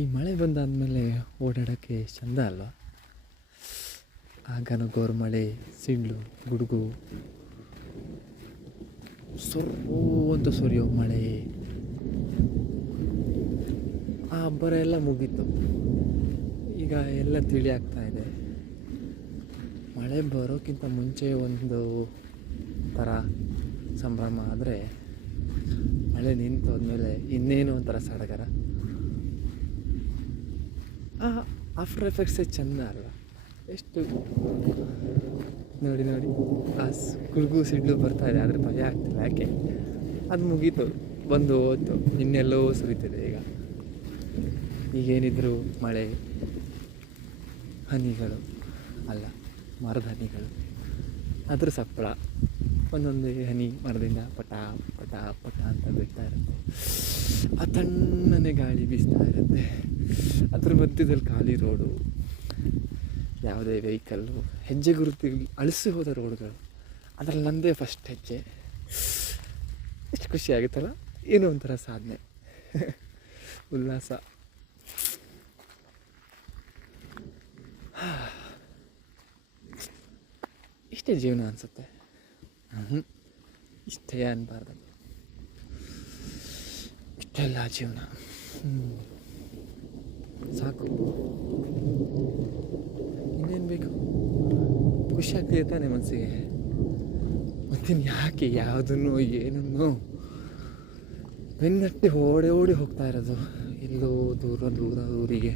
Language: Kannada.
ಈ ಮಳೆ ಬಂದಾದಮೇಲೆ ಓಡಾಡೋಕ್ಕೆ ಚೆಂದ ಅಲ್ವಾ? ಆಗ ನುಗ್ಗೋರು ಮಳೆ, ಸಿಡ್ಲು, ಗುಡುಗು, ಸೊರ್ರು ಅಂತ ಸುರಿಯೋ ಮಳೆ. ಆ ಅಬ್ಬರ ಎಲ್ಲ ಮುಗೀತು. ಈಗ ಎಲ್ಲ ತಿಳಿ ಆಗ್ತಾ ಇದೆ. ಮಳೆ ಬರೋಕ್ಕಿಂತ ಮುಂಚೆ ಒಂದು ಥರ ಸಂಭ್ರಮ, ಆದರೆ ಮಳೆ ನಿಂತು ಹೋದ್ಮೇಲೆ ಇನ್ನೇನು ಒಂಥರ ಸಡಗರ. ಆ ಆಫ್ಟರ್ ಎಫೆಕ್ಟ್ಸೇ ಚೆಂದ ಅಲ್ವ? ಎಷ್ಟು ನೋಡಿ ಆ ಗುಡುಗು ಸಿಡ್ಲು ಬರ್ತಾ ಇದೆ, ಆದರೆ ಭಯ ಆಗ್ತಿಲ್ಲ. ಯಾಕೆ? ಅದು ಮುಗೀತು, ಬಂದು ಹೋಯ್ತು, ಇನ್ನೆಲ್ಲೋ ಸುರಿತಿದೆ. ಈಗೇನಿದ್ರು ಮಳೆ ಹನಿಗಳು ಅಲ್ಲ, ಮರದ ಹನಿಗಳು, ಅದ್ರ ಸಪ್ಪಳ. ಒಂದೊಂದು ಹನಿ ಮರದಿಂದ ಪಟ ಪಟ ಪಟ ಅಂತ ಬೀಳ್ತಾ ಇರುತ್ತೆ. ಆ ತಣ್ಣನೆ ಗಾಳಿ ಬೀಸ್ತಾ ಇರುತ್ತೆ. ಅದ್ರ ಮಧ್ಯದಲ್ಲಿ ಖಾಲಿ ರೋಡು, ಯಾವುದೇ ವೆಹಿಕಲ್ಲು, ಹೆಜ್ಜೆ ಗುರುತು ಅಳಿಸಿ ಹೋದ ರೋಡ್ಗಳು, ಅದರಲ್ಲಿ ನಂದೇ ಫಸ್ಟ್ ಹೆಜ್ಜೆ. ಎಷ್ಟು ಖುಷಿ ಆಗುತ್ತಲ್ಲ, ಏನೋ ಒಂಥರ ಸಾಧನೆ, ಉಲ್ಲಾಸ. ಇಷ್ಟೇ ಜೀವನ ಅನಿಸುತ್ತೆ. ಇಷ್ಟೇ ಅನ್ಬಾರ್ದು, ಇಷ್ಟೆಲ್ಲ ಜೀವನ ಸಾಕು. ಇನ್ನೇನು ಬೇಕು? ಖುಷಿ ಆಗ್ತಿದೆ ತಾನೆ ಮನಸ್ಸಿಗೆ? ಮತ್ತಿನ್ನು ಯಾಕೆ ಯಾವುದನ್ನು ಏನನ್ನು ಬೆನ್ನಟ್ಟಿ ಓಡಿ ಹೋಗ್ತಾ ಇರೋದು ಎಲ್ಲೋ ದೂರ ಊರಿಗೆ?